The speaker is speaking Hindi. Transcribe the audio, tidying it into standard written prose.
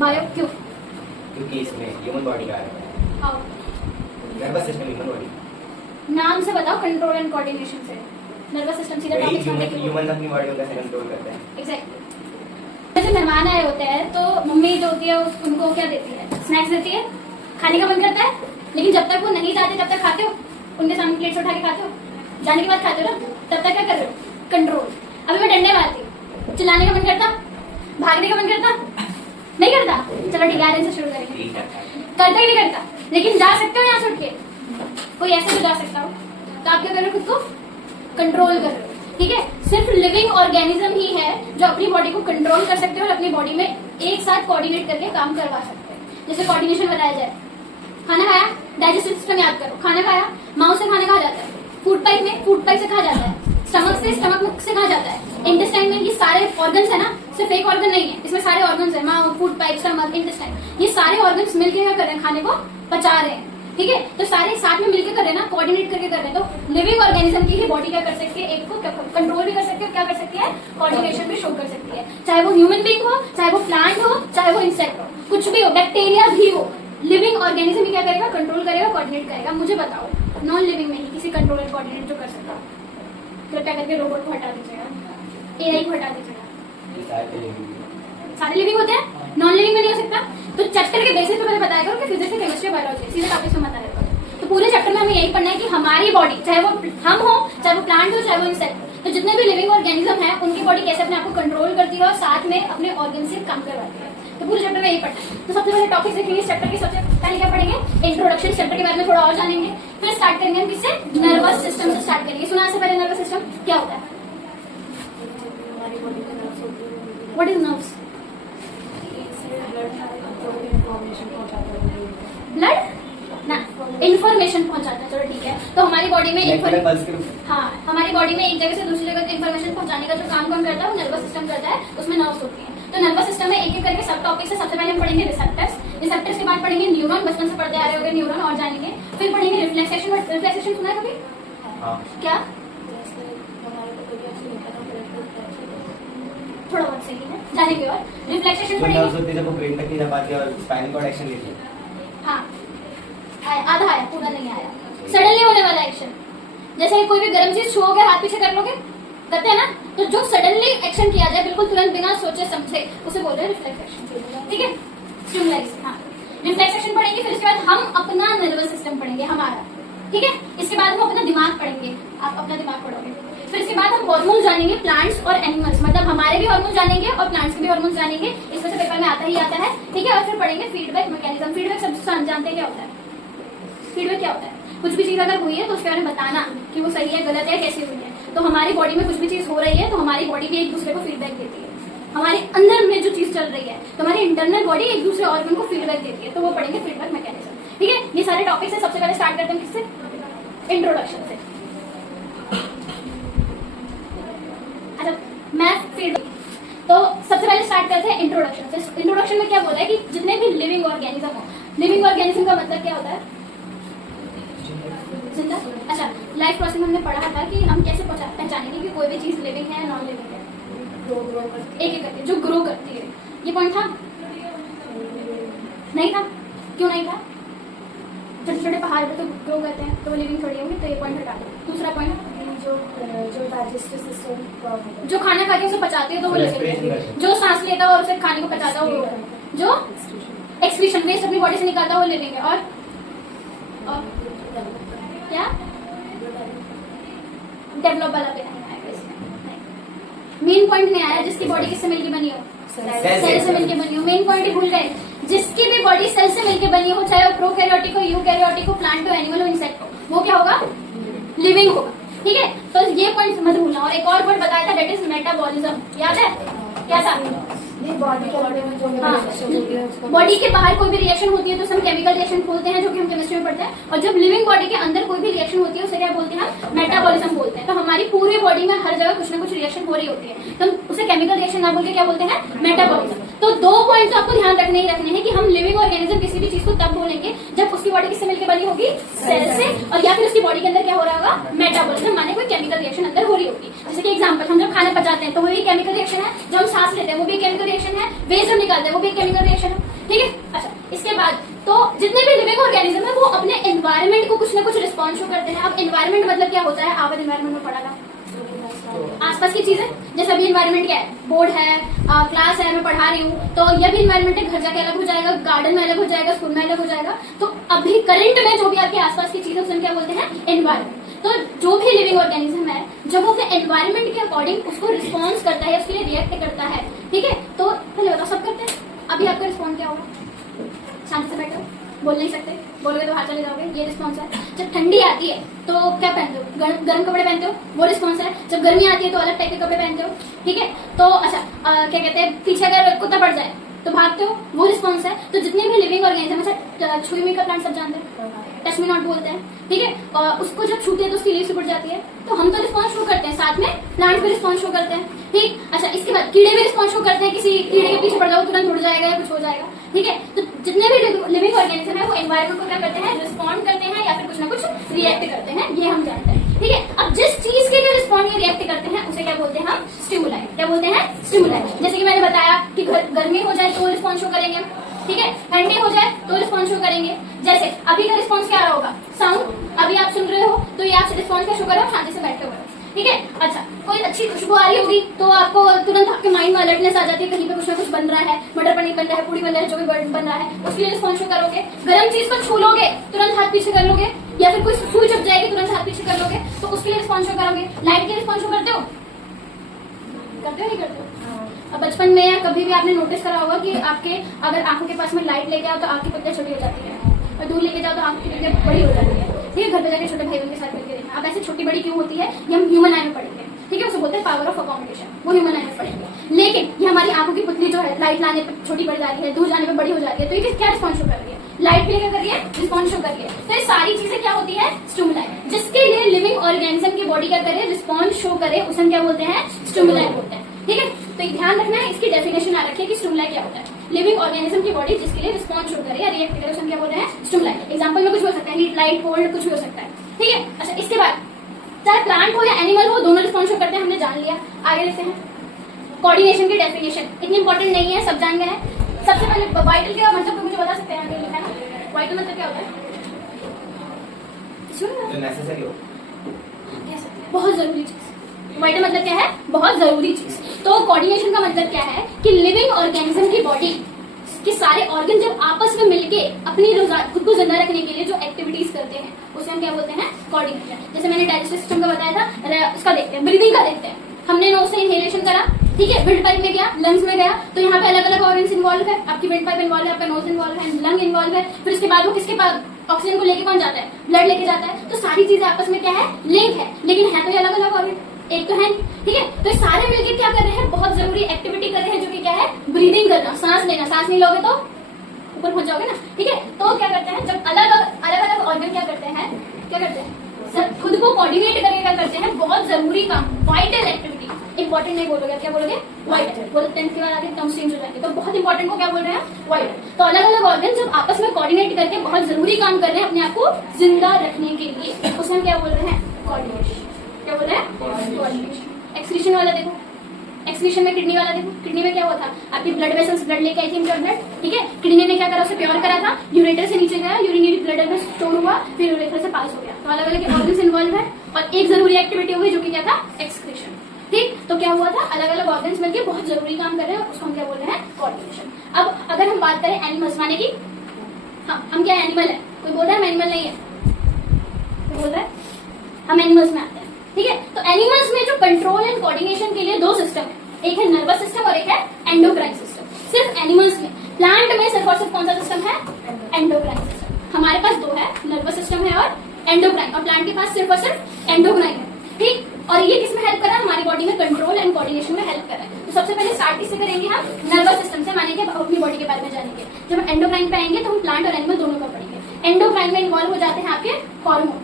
बायो क्यों? क्योंकि इसमें ह्यूमन बॉडी का है। How? Nervous system human body. नाम से बताओ, कंट्रोल एंड कोऑर्डिनेशन से। नर्वस सिस्टम सीधा टॉपिक समझने के लिए। ह्यूमन अपनी बॉडी को कैसे कंट्रोल करते हैं? एग्जैक्टली। जैसे मेहमान आए होते हैं तो मम्मी जो होती है उनको क्या देती है? स्नैक्स देती है, खाने का मन करता है, लेकिन जब तक वो नहीं जाते तब तक खाते हो, उनके सामने प्लेट उठा के खाते हो, जाने के बाद खाते हो ना, तब तक क्या कर रहे हो? कंट्रोल। अभी मैं डंडे मारती हूँ, चिल्लाने का मन करता, भागने का मन करता, नहीं करता? चलो ठीक है, आगे से शुरू करेंगे। करता ही नहीं करता, लेकिन जा सकते हो यहाँ से उठ के, कोई ऐसे भी जा सकता हो, तो आप क्या कर रहे हो? खुद को कंट्रोल कर रहे हो। ठीक है, सिर्फ लिविंग ऑर्गेनिज्म ही है जो अपनी बॉडी को कंट्रोल कर सकते हैं और अपनी बॉडी में एक साथ कोऑर्डिनेट करके काम करवा सकते हैं। जैसे कोऑर्डिनेशन बताया जाए, खाना खाया, डाइजेस्टिव सिस्टम याद करो, खाना खाया, माउथ से खाना कहा जाता है, फूड पाइप में फूड पाइप से कहा जाता है, स्टमक से स्टमक मुख से कहा जाता है, इंटेस्टाइन में ये सारे ऑर्गन्स है ना, सिर्फ एक ऑर्गन नहीं है, इसमें सारे ऑर्गन्स है, mouth, food pipe, stomach, intestine, ये सारे ऑर्गन्स मिलकर क्या कर रहे हैं? खाने को पचा रहे हैं। ठीक है, तो सारे साथ में मिलकर कर रहे हैं ना, कोऑर्डिनेट करके कर रहे हैं। तो लिविंग ऑर्गेनिज्म की ही बॉडी क्या कर सकती है? एक को कंट्रोल भी कर सकती है, क्या कर सकती है? कोऑर्डिनेशन भी शो कर सकती है। चाहे वो ह्यूमन बीइंग हो, चाहे वो प्लांट हो, चाहे वो इंसेक्ट हो, कुछ भी हो, बैक्टीरिया भी हो, लिविंग ऑर्गेनिज्म ही क्या करेगा? कंट्रोल करेगा, कोऑर्डिनेट करेगा। मुझे बताओ नॉन लिविंग में ही किसी कंट्रोल और कोऑर्डिनेट जो कर सकता हो? कृपया करके रोबोट को हटा दीजिएगा, एआई को हटा दीजिएगा। सारे लिविंग होते हैं, नॉन लिविंग में नहीं हो सकता। तो चैप्टर के बेसिस पे मैंने बताया करो कि फिजिक्स, केमिस्ट्री, बायोलॉजी सीधे टॉपिक में बताया करो। तो पूरे चैप्टर में हमें यही पढ़ना है कि हमारी बॉडी, चाहे वो हम हो, चाहे वो प्लांट हो, चाहे वो इंसेक्ट हो, तो जितने भी लिविंग ऑर्गेनिज्म है उनकी बॉडी कैसे अपने आप को कंट्रोल करती है और साथ में अपने ऑर्गन से काम करवाती है। तो पूरे चैप्टर में यही पढ़ना है। तो सबसे पहले टॉपिक देखेंगे इस चैप्टर की। सबसे पहले क्या पढ़ेंगे? इंट्रोडक्शन। चैप्टर के बारे में थोड़ा और जानेंगे, फिर स्टार्ट करेंगे हम किससे? नर्वस सिस्टम से स्टार्ट करेंगे। सुना से पहले नर्वस सिस्टम क्या होता है? What is nerves? ब्लड ना इंफॉर्मेशन पहुंचाता है। चलो ठीक है, तो हमारी बॉडी में हमारी बॉडी में एक जगह से दूसरी जगह इंफॉर्मेशन पहुंचाने का जो काम कौन करता है? वो नर्वस सिस्टम करता है, उसमें नर्व्स होती हैं। तो नर्वस सिस्टम में एक एक करके सब टॉपिक से सबसे पहले हम पढ़ेंगे रिसेप्टर्स। रिसेप्टर्स के बाद पढ़ेंगे न्यूरॉन, बचपन से पढ़ते आ रहे होंगे न्यूरॉन और जानेंगे। फिर पढ़ेंगे रिफ्लेक्सेशन। रिफ्लेक्सेशन सुना है कभी? क्या? थोड़ा बहुत सही है, जानेंगे। और रिफ्लेक्सेशन पढ़ेंगे। हाँ, आधा आया, पूरा नहीं आया। सडनली होने वाला एक्शन, जैसे कोई भी गर्म चीज छू हो गया, हाथ पीछे कर लोगे, करते हैं ना, तो जो सडनली एक्शन किया जाए बिल्कुल तुरंत बिना सोचे समझे, उसे बोल रहे हैं रिफ्लेक्सेशन। ठीक है, स्टिमुलस। हाँ, रिफ्लेक्सेशन पढ़ेंगे। फिर इसके बाद हम अपना नर्वस सिस्टम पढ़ेंगे, हमारा। ठीक है, इसके बाद हम अपना दिमाग पढ़ेंगे, आप अपना दिमाग पढ़ोगे। फिर इसके बाद हम हार्मोन जानेंगे, प्लांट्स और एनिमल्स, मतलब हमारे भी हार्मोन जानेंगे और प्लांट्स के भी हार्मोन जानेंगे। इसमें से पेपर में आता ही आता है। ठीक है, और फिर पढ़ेंगे फीडबैक मैकेनिज्म। फीडबैक सब जानते हैं क्या होता है? फीडबैक क्या होता है? कुछ भी चीज अगर हुई है तो उसके बारे में बताना कि वो सही है, गलत है, कैसी हुई है। तो हमारी बॉडी में कुछ भी चीज हो रही है तो हमारी बॉडी भी एक दूसरे को फीडबैक देती है। हमारे अंदर में जो चीज चल रही है तो हमारी इंटरनल बॉडी एक दूसरे ऑर्गन को फीडबैक देती है, तो वो पढ़ेंगे फीडबैक मैकेनिज्म। ठीक है, ये सारे टॉपिक से सबसे पहले स्टार्ट करते हैं किससे? इंट्रोडक्शन से। अच्छा, मैं फीडबैक, तो सबसे पहले स्टार्ट करते हैं इंट्रोडक्शन से। इंट्रोडक्शन में क्या बोला है कि जितने भी लिविंग ऑर्गेनिज्म हो, लिविंग ऑर्गेनिज्म का मतलब क्या होता है? जिंदा। अच्छा, लाइफ प्रोसेस में हमने पढ़ा था कि हम कैसे पहचानेंगे कि कोई भी चीज लिविंग है या नॉन लिविंग है? एक एक करके जो ग्रो करती है। ये पॉइंट था? नहीं था? क्यों नहीं था? छोटे छोटे पहाड़ पे तो ग्रो करते हैं, तो वो लिविंग थोड़ी होंगी, तो ये पॉइंट हटा दो। दूसरा पॉइंट, जो डाइजेस्टिव सिस्टम, जो खाना खा के उसे पचाती है तो वो लिविंग है। जो सांस लेता है और उसे खाने को पचाता है वो, जो एक्सक्रीशन वेस्ट अपनी बॉडी से निकालता है वो लिविंग है। और क्या? डेवलप वाला पे नहीं आएगा इसमें। मेन पॉइंट में आया जिसकी बॉडी किससे मिलकर बनी हो? सेल से मिलकर बनी हो। मेन पॉइंट ही भूल गए। जिसकी भी बॉडी सेल से मिलकर बनी हो, चाहे वो प्रोकैरियोटिक हो, यूकैरियोटिक हो, प्लांट हो, एनिमल हो, इंसेक्ट हो, वो क्या होगा? लिविंग होगा। ठीक है, तो ये पॉइंट मत भूलना। और एक और पॉइंट बताया था, दैट इज मेटाबॉलिज्म। याद है क्या था? बॉडी के बारे में जो बॉडी के बाहर कोई भी रिएक्शन होती है तो हम केमिकल रिएक्शन बोलते हैं, जो कि हम केमिस्ट्री में पढ़ते हैं। और जब लिविंग बॉडी के अंदर कोई भी रिएक्शन होती है उसे क्या बोलते हैं? मेटाबॉलिज्म बोलते हैं। तो हमारी पूरी बॉडी में हर जगह कुछ ना कुछ रिएक्शन हो रही होती है, तो हम उसे केमिकल रिएक्शन ना बोल के क्या बोलते हैं? मेटाबॉलिज्म। तो दो पॉइंट आपको ध्यान रखने ही रखने हैं कि हम लिविंग ऑर्गेनिज्म किसी भी चीज को तब बोलेंगे जब उसकी बॉडी किससे मिलकर बनी होगी? सेल से। और या फिर उसकी बॉडी के अंदर क्या हो रहा होगा? मेटाबॉलिज्म, माने कोई केमिकल रिएक्शन अंदर हो रही होगी। जैसे कि एग्जांपल, हम जब खाना पचाते हैं तो वो भी केमिकल रिएक्शन है, जो हम सांस लेते हैं वो भी केमिकल रिएक्शन है, वेस्ट जब निकालते हैं वो भी केमिकल रिएक्शन है। ठीक है, अच्छा इसके बाद तो जितने भी लिविंग ऑर्गेनिज्म है वो अपने एनवायरमेंट को कुछ ना कुछ रिस्पॉन्स शो करते हैं। अब एनवायरमेंट मतलब क्या होता है? आवर एनवायरमेंट में पढ़ा था, आसपास की चीजें। जैसे अभी एनवायरमेंट क्या है? बोर्ड है, क्लास है, मैं पढ़ा रही हूँ, तो यह भी एनवायरमेंट है। घर जाके अलग हो जाएगा, गार्डन में अलग हो जाएगा, स्कूल में अलग हो जाएगा। तो अभी करंट में जो भी आपके आसपास की चीजें उसे क्या बोलते हैं? एनवायरमेंट। तो जो भी लिविंग ऑर्गेनिज्म है जब वो अपने एनवायरमेंट के अकॉर्डिंग उसको रिस्पॉन्स करता है, उसके लिए रिएक्ट करता है। ठीक है, तो पहले बताओ सब करते हैं। अभी आपका रिस्पॉन्स क्या होगा? शांति से बैठो, बोल नहीं सकते, बोलोगे तो हाथ चले जाओगे, ये रिस्पॉन्स है। जब ठंडी आती है तो क्या पहनते हो? गर्म कपड़े पहनते हो, वो रिस्पॉन्स है। जब गर्मी आती है तो अलग टाइप के कपड़े पहनते हो। ठीक है, तो अच्छा क्या कहते हैं, पीछे अगर कुत्ता पड़ जाए तो भागते हो, वो रिस्पॉन्स है। तो जितने भी लिविंग ऑर्गेनिज्म, अच्छा छुई का प्लांट सब जानते हैं, टच मी नॉट बोलते हैं। ठीक है, और उसको जब छूते हैं तो उसकी लीव्स उड़ जाती है, तो हम तो रिस्पॉन्स शो करते हैं, साथ में प्लांट भी रिस्पॉन्स शो करते हैं। ठीक, अच्छा इसके बाद कीड़े भी रिस्पॉन्स शो करते हैं। किसी कीड़े के पीछे पड़ जाओ तुरंत उड़ जाएगा या कुछ हो जाएगा। ठीक है, तो जितने भी लिविंग ऑर्गेनिज्म है वो एनवायरमेंट को क्या करते हैं? रिस्पॉन्ड करते हैं या फिर कुछ ना कुछ रिएक्ट करते हैं, ये हम जानते हैं। ठीक है, अब जिस चीज के लिए रिस्पॉन्ड या रिएक्ट करते हैं उसे क्या बोलते हैं? हम स्टिमुलाई। क्या बोलते हैं? स्टिमुलाई। जैसे कि मैंने बताया कि गर्मी हो जाए तो रिस्पॉन्स शो करेंगे, ठीक है, ठंडी हो जाए तो रिस्पॉन्स शो करेंगे। जैसे अभी का रिस्पॉन्स क्या आ रहा होगा? साउंड। अभी आप सुन रहे हो तो ये आपसे रिस्पॉन्स क्या शो कर रहा हो? शांति से बैठे हुए। ठीक है, अच्छा कोई अच्छी खुशबू आ रही होगी तो आपको तुरंत आपके माइंड में अलर्टनेस आ जाती है, कहीं पे कुछ ना कुछ बन रहा है, मटर पनीर बन रहा है, पूड़ी बन रहा है, जो भी बन रहा है उसके लिए रिस्पॉन्स शो करोगे। गर्म चीज को छू लोगे तुरंत हाथ पीछे कर लोगे, या फिर कोई सुई चुप जाएगी तुरंत हाथ पीछे कर लोगे, तो उसके लिए रिस्पॉन्स शो करोगे। लाइट के रिस्पॉन्स शो करते हो? नहीं करते हो? अब बचपन में या कभी भी आपने नोटिस करा होगा कि आपके अगर आंखों के पास में लाइट लेके आओ तो आंख की पत्तियां छोटी हो जाती है, और दूर लेके जाओ तो आंख की पत्तियां बड़ी हो जाती है। ठीक है, घर पे जाके छोटे भाई बहन के साथ करके देखना। अब ऐसे छोटी बड़ी क्यों होती है ये हम ह्यूमन आई में पढ़ेंगे। ठीक है, उसे बोलते हैं पावर ऑफ अकोमोडेशन, वो ह्यूमन आई में पढ़ेंगे। लेकिन ये हमारी आंखों की पुतली जो है लाइट लाने पर छोटी बढ़ जा रही है, दूर जाने पर बड़ी हो जाती है, तो ये क्या रिस्पॉन्स शो कर रही है? लाइट के लिए क्या कर रही है? रिस्पॉन्स शो कर रही है। तो ये सारी चीजें क्या होती है? स्टिमुलाई। जिसके लिए लिविंग ऑर्गेनिज्म की बॉडी क्या करे? रिस्पॉन्स शो करे, उसे हम क्या बोलते हैं? स्टिमुलाई बोलते हैं। ठीक है, तो एक ध्यान रखना है, इसकी डेफिनेशन आ रखी है कि स्टिमुलाई क्या होता है। लिविंग ऑर्गेनिज्म की बॉडी जिसके लिए रिस्पॉन्स शो करे या रिएक्ट करे, उसे क्या बोलते हैं? स्टिमुलाई। एग्जांपल में कुछ भी हो सकता है, हीट, लाइट, कोल्ड, कुछ भी हो सकता है। ठीक है, अच्छा इसके बाद चाहे प्लांट हो या एनिमल हो, दोनों रिस्पॉन्स शो करते हैं, हमने जान लिया। आगे देखते हैं कोऑर्डिनेशन की डेफिनेशन, इतनी इंपॉर्टेंट नहीं है, सब जान गए हैं। सबसे पहले वाइटल का मतलब मुझे बता सकते हैं? आगे लिखा है ना, वाइटल मतलब क्या होता है? जो नेसेसरी हो, बहुत जरूरी चीज। वाइटल मतलब क्या है? बहुत जरूरी चीज। तो कोऑर्डिनेशन का मतलब क्या है कि लिविंग ऑर्गेनिज्म की बॉडी के सारे ऑर्गन जब आपस में मिलके अपनी खुद को जिंदा रखने के लिए जो एक्टिविटीज करते हैं उसे हम क्या बोलते हैं? कोऑर्डिनेशन। जैसे मैंने डाइजेस्टिव सिस्टम का बताया था, उसका देखते हैं, ब्रीदिंग का देखते हैं। हमने नोज से इनहेलेशन करा, ठीक है, विंड पाइप में गया, लंग्स में गया, तो यहाँ पे अलग अलग ऑर्गन्स इन्वॉल्व है। आपकी विंड पाइप इन्वॉल्व है, आपका नोज इन्वॉल्व है, लंग इन्वॉल्व है। फिर उसके बाद वो किसके पास ऑक्सीजन को लेके कौन जाता है? ब्लड लेके जाता है। तो सारी चीजें आपस में क्या है? लिंक है, लेकिन है तो ये अलग अलग ऑर्गन, एक तो है। ठीक है, तो सारे मिलकर क्या कर रहे हैं? बहुत जरूरी एक्टिविटी कर रहे हैं, जो कि क्या है? ब्रीदिंग करना, सांस लेना। सांस नहीं लोगे तो ऊपर पहुंच जाओगे ना। ठीक है, तो क्या करते हैं जब अलग अलग ऑर्गन क्या करते हैं? सब खुद को कोऑर्डिनेट करके क्या करते हैं? बहुत जरूरी काम, वाइटल एक्टिविटी। इंपॉर्टेंट नहीं बोलोगे, क्या बोलोगे? वाइटल। बोलो 10th के बाद आगे टर्म्स चेंज हो जाएंगे, तो बहुत इंपॉर्टेंट को क्या बोल रहे हैं? वाइटल। तो अलग अलग ऑर्गन जब आपस में कोऑर्डिनेट करके बहुत जरूरी काम कर रहे हैं अपने आप को जिंदा रखने के लिए, उसे हम क्या बोल रहे हैं? कोऑर्डिनेशन। क्या बोल रहे हैं? कोऑर्डिनेशन। एक्सक्रीशन वाला देखो, एक्सक्रीशन में किडनी वाला देखो, किडनी में क्या हुआ था? आपकी ब्लड वेसल्स ब्लड लेके आई थी, ब्लड। ठीक है, किडनी ने क्या करा? उसे प्योर करा था, यूरेटर से नीचे गया, यूरिनरी ब्लड में स्टोर हुआ, फिर यूरेटर से पास हो गया। तो अलग अलग ऑर्गन्स इन्वॉल्व है, और एक जरूरी एक्टिविटी हुई जो कि क्या था? एक्सक्रीशन। ठीक, तो क्या हुआ था? अलग अलग ऑर्गन्स मिलकर बहुत जरूरी काम कर रहे हैं, उसको हम क्या बोल रहे हैं? कोऑर्डिनेशन। अब अगर हम बात करें एनिमल्स, माने की हाँ हम क्या एनिमल है? कोई बोल रहा है हम एनिमल नहीं है? कोई बोल रहा है? हम एनिमल्स में आते हैं। ठीक है, तो एनिमल्स में जो कंट्रोल एंड कोऑर्डिनेशन के लिए दो सिस्टम है, एक है नर्वस सिस्टम और एक है एंडोक्राइन सिस्टम। सिर्फ एनिमल्स में, प्लांट में सिर्फ और सिर्फ कौन सा सिस्टम है? Endocrine system. हमारे पास दो है, नर्वस सिस्टम है और एंडोक्राइन, और प्लांट के पास सिर्फ और सिर्फ एंडोक्राइन है। ठीक, और ये किसमें हेल्प कर रहा है? हमारी बॉडी में कंट्रोल एंड कोऑर्डिनेशन में हेल्प कर रहा है। तो सबसे पहले स्टार्ट किससे करेंगे? हम नर्वस सिस्टम से, मानेंगे अपनी बॉडी के बारे में जानेंगे। जब एंडोक्राइन पे आएंगे तो हम प्लांट और एनिमल दोनों का पढ़ेंगे। एंडोक्राइन में इन्वॉल्व हो जाते हैं आपके हार्मोन।